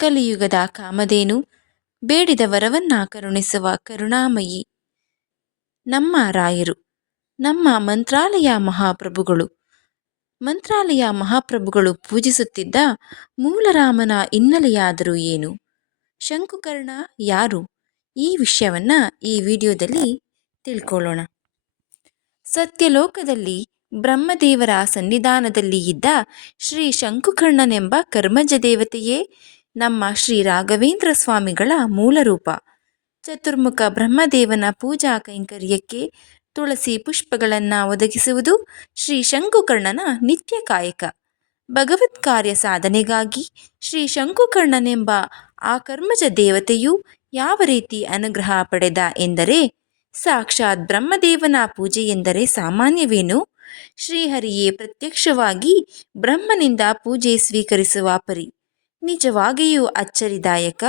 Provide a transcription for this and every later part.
ಕಲಿಯುಗದ ಕಾಮಧೇನು ಬೇಡಿದ ವರವನ್ನ ಕರುಣಿಸುವ ಕರುಣಾಮಯಿ. ನಮ್ಮ ರಾಯರು, ನಮ್ಮ ಮಂತ್ರಾಲಯ ಮಹಾಪ್ರಭುಗಳು. ಮಂತ್ರಾಲಯ ಮಹಾಪ್ರಭುಗಳು ಪೂಜಿಸುತ್ತಿದ್ದ ಮೂಲರಾಮನ ಹಿನ್ನೆಲೆಯಾದರೂ ಏನು? ಶಂಕುಕರ್ಣ ಯಾರು? ಈ ವಿಷಯವನ್ನ ಈ ವಿಡಿಯೋದಲ್ಲಿ ತಿಳ್ಕೊಳ್ಳೋಣ. ಸತ್ಯಲೋಕದಲ್ಲಿ ಬ್ರಹ್ಮದೇವರ ಸನ್ನಿಧಾನದಲ್ಲಿ ಇದ್ದ ಶ್ರೀ ಶಂಕುಕರ್ಣನೆಂಬ ಕರ್ಮಜ ದೇವತೆಯೇ ನಮ್ಮ ಶ್ರೀ ರಾಘವೇಂದ್ರ ಸ್ವಾಮಿಗಳ ಮೂಲರೂಪ ಚತುರ್ಮುಖ ಬ್ರಹ್ಮದೇವನ ಪೂಜಾ ಕೈಂಕರ್ಯಕ್ಕೆ ತುಳಸಿ ಪುಷ್ಪಗಳನ್ನು ಒದಗಿಸುವುದು ಶ್ರೀ ಶಂಕುಕರ್ಣನ ನಿತ್ಯ ಕಾಯಕ. ಭಗವತ್ ಕಾರ್ಯ ಸಾಧನೆಗಾಗಿ ಶ್ರೀ ಶಂಕುಕರ್ಣನೆಂಬ ಆ ಕರ್ಮಜ ದೇವತೆಯು ಯಾವ ರೀತಿ ಅನುಗ್ರಹ ಪಡೆದ ಎಂದರೆ, ಸಾಕ್ಷಾತ್ ಬ್ರಹ್ಮದೇವನ ಪೂಜೆ ಎಂದರೆ ಸಾಮಾನ್ಯವೇನು? ಶ್ರೀಹರಿಯೇ ಪ್ರತ್ಯಕ್ಷವಾಗಿ ಬ್ರಹ್ಮನಿಂದ ಪೂಜೆ ಸ್ವೀಕರಿಸುವ ಪರಿ ನಿಜವಾಗಿಯೂ ಅಚ್ಚರಿದಾಯಕ?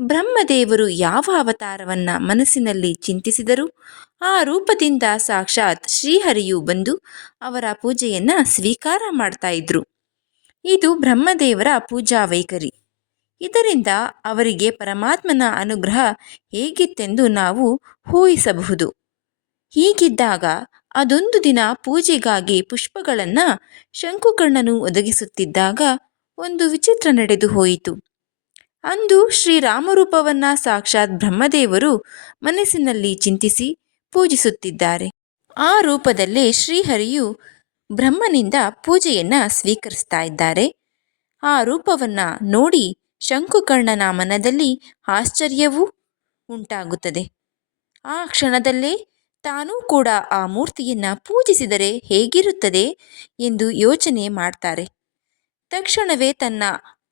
ಬ್ರಹ್ಮದೇವರು ಯಾವ ಅವತಾರವನ್ನ ಮನಸ್ಸಿನಲ್ಲಿ ಚಿಂತಿಸಿದರು? ಆ ರೂಪದಿಂದ ಸಾಕ್ಷಾತ್ ಶ್ರೀಹರಿಯು ಬಂದು ಅವರ ಪೂಜೆಯನ್ನ ಸ್ವೀಕಾರ ಮಾಡ್ತಾ ಇದ್ರು. ಇದು ಬ್ರಹ್ಮದೇವರ ಪೂಜಾ ವೈಖರಿ. ಇದರಿಂದ ಅವರಿಗೆ ಪರಮಾತ್ಮನ ಅನುಗ್ರಹ ಹೇಗಿತ್ತೆಂದು ನಾವು ಊಹಿಸಬಹುದು. ಹೀಗಿದ್ದಾಗ ಅದೊಂದು ದಿನ ಪೂಜೆಗಾಗಿ ಪುಷ್ಪಗಳನ್ನು ಶಂಕುಕರ್ಣನು ಒದಗಿಸುತ್ತಿದ್ದಾಗ ಒಂದು ವಿಚಿತ್ರ ನಡೆದು ಹೋಯಿತು. ಅಂದು ಶ್ರೀರಾಮರೂಪವನ್ನ ಸಾಕ್ಷಾತ್ ಬ್ರಹ್ಮದೇವರು ಮನಸ್ಸಿನಲ್ಲಿ ಚಿಂತಿಸಿ ಪೂಜಿಸುತ್ತಿದ್ದಾರೆ. ಆ ರೂಪದಲ್ಲೇ ಶ್ರೀಹರಿಯು ಬ್ರಹ್ಮನಿಂದ ಪೂಜೆಯನ್ನ ಸ್ವೀಕರಿಸ್ತಾ ಇದ್ದಾರೆ. ಆ ರೂಪವನ್ನ ನೋಡಿ ಶಂಕುಕರ್ಣನ ಮನದಲ್ಲಿ ಆಶ್ಚರ್ಯವೂ ಉಂಟಾಗುತ್ತದೆ. ಆ ಕ್ಷಣದಲ್ಲೇ ತಾನೂ ಕೂಡ ಆ ಮೂರ್ತಿಯನ್ನ ಪೂಜಿಸಿದರೆ ಹೇಗಿರುತ್ತದೆ ಎಂದು ಯೋಚನೆ ಮಾಡ್ತಾರೆ. ತಕ್ಷಣವೇ ತನ್ನ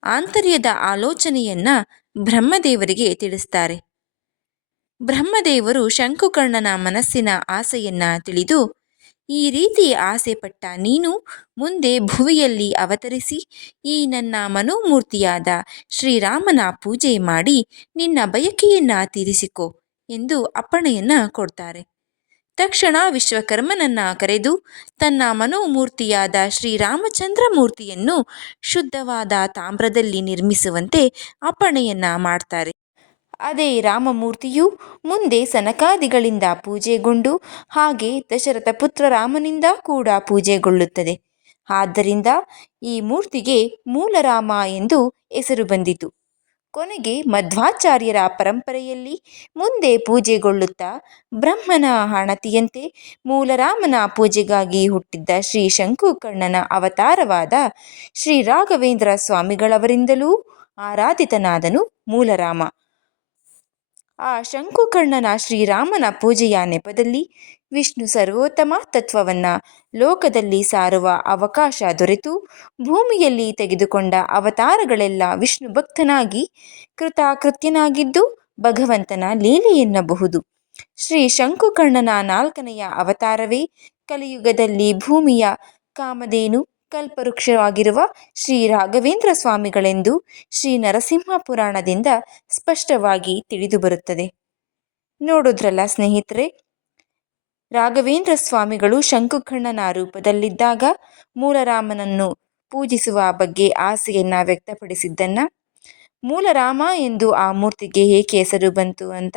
ಆಂತರ್ಯದ ಆಲೋಚನೆಯನ್ನ ಬ್ರಹ್ಮದೇವರಿಗೆ ತಿಳಿಸ್ತಾರೆ. ಬ್ರಹ್ಮದೇವರು ಶಂಕುಕರ್ಣನ ಮನಸ್ಸಿನ ಆಸೆಯನ್ನ ತಿಳಿದು, ಈ ರೀತಿ ಆಸೆ ಪಟ್ಟ ನೀನು ಮುಂದೆ ಭುವಿಯಲ್ಲಿ ಅವತರಿಸಿ, ಈ ನನ್ನ ಮನೋಮೂರ್ತಿಯಾದ ಶ್ರೀರಾಮನ ಪೂಜೆ ಮಾಡಿ ನಿನ್ನ ಬಯಕೆಯನ್ನ ತೀರಿಸಿಕೊ ಎಂದು ಅಪ್ಪಣೆಯನ್ನ ಕೊಡ್ತಾರೆ. ತಕ್ಷಣ ವಿಶ್ವಕರ್ಮನನ್ನ ಕರೆದು ತನ್ನ ಮನೋಮೂರ್ತಿಯಾದ ಶ್ರೀರಾಮಚಂದ್ರ ಮೂರ್ತಿಯನ್ನು ಶುದ್ಧವಾದ ತಾಮ್ರದಲ್ಲಿ ನಿರ್ಮಿಸುವಂತೆ ಅಪ್ಪಣೆಯನ್ನ ಮಾಡ್ತಾರೆ. ಅದೇ ರಾಮಮೂರ್ತಿಯು ಮುಂದೆ ಸನಕಾದಿಗಳಿಂದ ಪೂಜೆಗೊಂಡು ಹಾಗೆ ದಶರಥ ಪುತ್ರ ರಾಮನಿಂದ ಕೂಡ ಪೂಜೆಗೊಳ್ಳುತ್ತದೆ. ಆದ್ದರಿಂದ ಈ ಮೂರ್ತಿಗೆ ಮೂಲರಾಮ ಎಂದು ಹೆಸರು ಬಂದಿತು. ಕೊನೆಗೆ ಮಧ್ವಾಚಾರ್ಯರ ಪರಂಪರೆಯಲ್ಲಿ ಮುಂದೆ ಪೂಜೆಗೊಳ್ಳುತ್ತಾ ಬ್ರಹ್ಮನ ಹಣತಿಯಂತೆ ಮೂಲರಾಮನ ಪೂಜೆಗಾಗಿ ಹುಟ್ಟಿದ್ದ ಶ್ರೀ ಶಂಕುಕರ್ಣನ ಅವತಾರವಾದ ಶ್ರೀ ರಾಘವೇಂದ್ರ ಸ್ವಾಮಿಗಳವರಿಂದಲೂ ಆರಾಧಿತನಾದನು ಮೂಲರಾಮ. ಆ ಶಂಕುಕರ್ಣನ ಶ್ರೀರಾಮನ ಪೂಜೆಯ ನೆಪದಲ್ಲಿ ವಿಷ್ಣು ಸರ್ವೋತ್ತಮ ತತ್ವವನ್ನು ಲೋಕದಲ್ಲಿ ಸಾರುವ ಅವಕಾಶ ದೊರೆತು. ಭೂಮಿಯಲ್ಲಿ ತೆಗೆದುಕೊಂಡ ಅವತಾರಗಳೆಲ್ಲ ವಿಷ್ಣು ಭಕ್ತನಾಗಿ ಕೃತಾಕೃತ್ಯನಾಗಿದ್ದು ಭಗವಂತನ ಲೀಲೆ ಎನ್ನಬಹುದು. ಶ್ರೀ ಶಂಕುಕರ್ಣನ ನಾಲ್ಕನೆಯ ಅವತಾರವೇ ಕಲಿಯುಗದಲ್ಲಿ ಭೂಮಿಯ ಕಾಮಧೇನು. ಕಲ್ಪವೃಕ್ಷವಾಗಿರುವ ಶ್ರೀ ರಾಘವೇಂದ್ರ ಸ್ವಾಮಿಗಳೆಂದು ಶ್ರೀ ನರಸಿಂಹ ಪುರಾಣದಿಂದ ಸ್ಪಷ್ಟವಾಗಿ ತಿಳಿದುಬರುತ್ತದೆ ನೋಡೋದ್ರಲ್ಲ ಸ್ನೇಹಿತರೆ, ರಾಘವೇಂದ್ರ ಸ್ವಾಮಿಗಳು ಶಂಕುಖಣ್ಣನ ರೂಪದಲ್ಲಿದ್ದಾಗ ಮೂಲರಾಮನನ್ನು ಪೂಜಿಸುವ ಬಗ್ಗೆ ಆಸೆಯನ್ನ ವ್ಯಕ್ತಪಡಿಸಿದ್ದನ್ನ, ಮೂಲರಾಮ ಎಂದು ಆ ಮೂರ್ತಿಗೆ ಏಕೆ ಹೆಸರು ಬಂತು ಅಂತ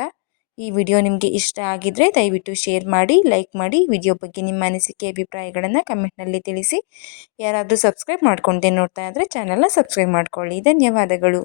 ಈ ವಿಡಿಯೋ ನಿಮಗೆ ಇಷ್ಟ ಆಗಿದ್ರೆ ದಯವಿಟ್ಟು ಶೇರ್ ಮಾಡಿ, ಲೈಕ್ ಮಾಡಿ, ವಿಡಿಯೋ ಬಗ್ಗೆ ನಿಮ್ಮ ಅನಿಸಿಕೆ, ಅಭಿಪ್ರಾಯಗಳನ್ನು ಕಮೆಂಟ್ನಲ್ಲಿ ತಿಳಿಸಿ. ಯಾರಾದರೂ ಸಬ್ಸ್ಕ್ರೈಬ್ ಮಾಡ್ಕೊಂಡೆ ನೋಡ್ತಾ ಇದ್ದರೆ ಚಾನಲ್ನ ಸಬ್ಸ್ಕ್ರೈಬ್ ಮಾಡ್ಕೊಳ್ಳಿ. ಧನ್ಯವಾದಗಳು.